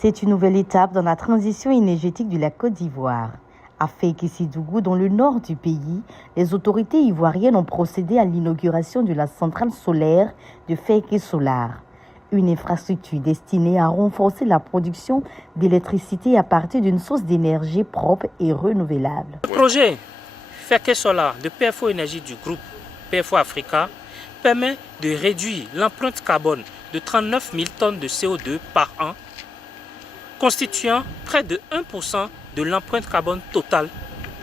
C'est une nouvelle étape dans la transition énergétique de la Côte d'Ivoire. À Fekessi-Dougou, dans le nord du pays, les autorités ivoiriennes ont procédé à l'inauguration de la centrale solaire de Fekes-Solar, une infrastructure destinée à renforcer la production d'électricité à partir d'une source d'énergie propre et renouvelable. Le projet Fekes-Solar de PFO Énergie du groupe PFO Africa permet de réduire l'empreinte carbone de 39 000 tonnes de CO2 par an, constituant près de 1% de l'empreinte carbone totale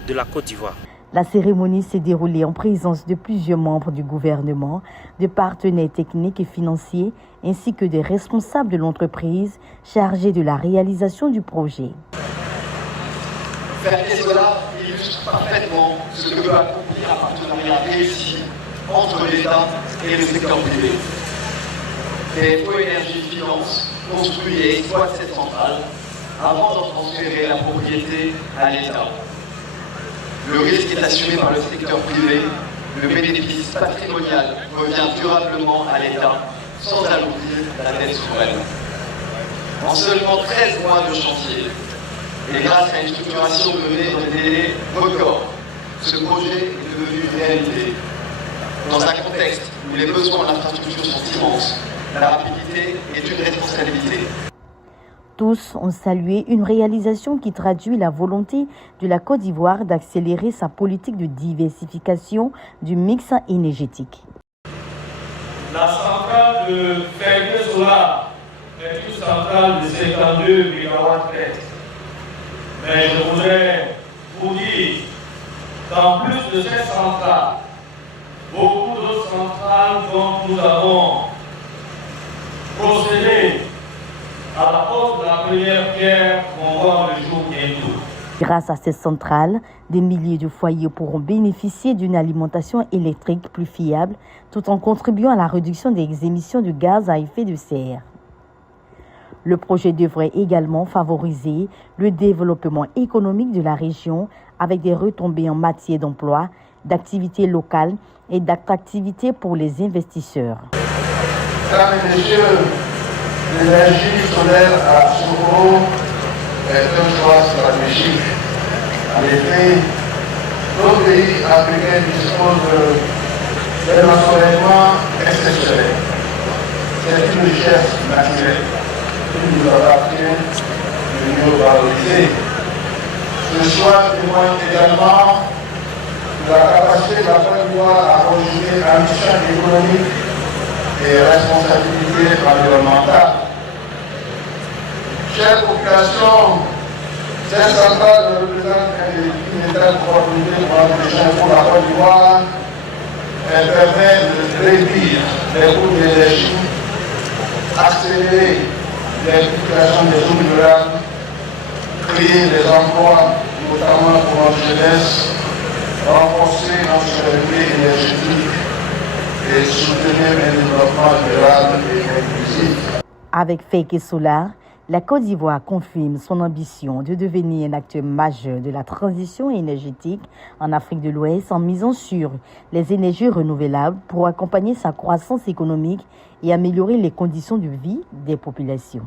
de la Côte d'Ivoire. La cérémonie s'est déroulée en présence de plusieurs membres du gouvernement, de partenaires techniques et financiers, ainsi que des responsables de l'entreprise chargés de la réalisation du projet. Fekes-Solar illustre parfaitement ce que peut accomplir un partenariat réussi entre l'État et le secteur privé. PFO Énergie Finance construit et exploite cette centrale avant d'en transférer la propriété à l'État. Le risque est assumé par le secteur privé, le bénéfice patrimonial revient durablement à l'État sans alourdir la dette souveraine. En seulement 13 mois de chantier, et grâce à une structuration menée dans des délais records, ce projet est devenu une réalité. Dans un contexte où les besoins de l'infrastructure sont immenses, la rapidité est une responsabilité. Tous ont salué une réalisation qui traduit la volonté de la Côte d'Ivoire d'accélérer sa politique de diversification du mix énergétique. La centrale de Fekes-Solar est une centrale de 52 MW. Mais je voudrais vous dire qu'en plus de cette centrale, beaucoup d'autres centrales dont nous avons procédé à la pose de la première pierre vont voir le jour bientôt. Grâce à cette centrale, des milliers de foyers pourront bénéficier d'une alimentation électrique plus fiable tout en contribuant à la réduction des émissions de gaz à effet de serre. Le projet devrait également favoriser le développement économique de la région avec des retombées en matière d'emploi, d'activités locales et d'attractivité pour les investisseurs. Mesdames et messieurs, l'énergie solaire à Soro est un choix stratégique. En effet, nos pays africains disposent d'un ensoleillement exceptionnel. C'est une richesse naturelle qui nous appartient de mieux valoriser. Ce choix témoigne également de la capacité de la Côte d'Ivoire à conjuguer ambition économique et responsabilité environnementale. Chère population, cette centrale représente une étape opportunité pour la Côte d'Ivoire. Elle permet de réduire les coûts d'énergie, accélérer l'implication des zones rurales, créer des emplois, notamment pour la jeunesse, renforcer notre souveraineté énergétique et soutenir un développement durable et inclusif. Avec Fekes-Solar, la Côte d'Ivoire confirme son ambition de devenir un acteur majeur de la transition énergétique en Afrique de l'Ouest en misant sur les énergies renouvelables pour accompagner sa croissance économique et améliorer les conditions de vie des populations.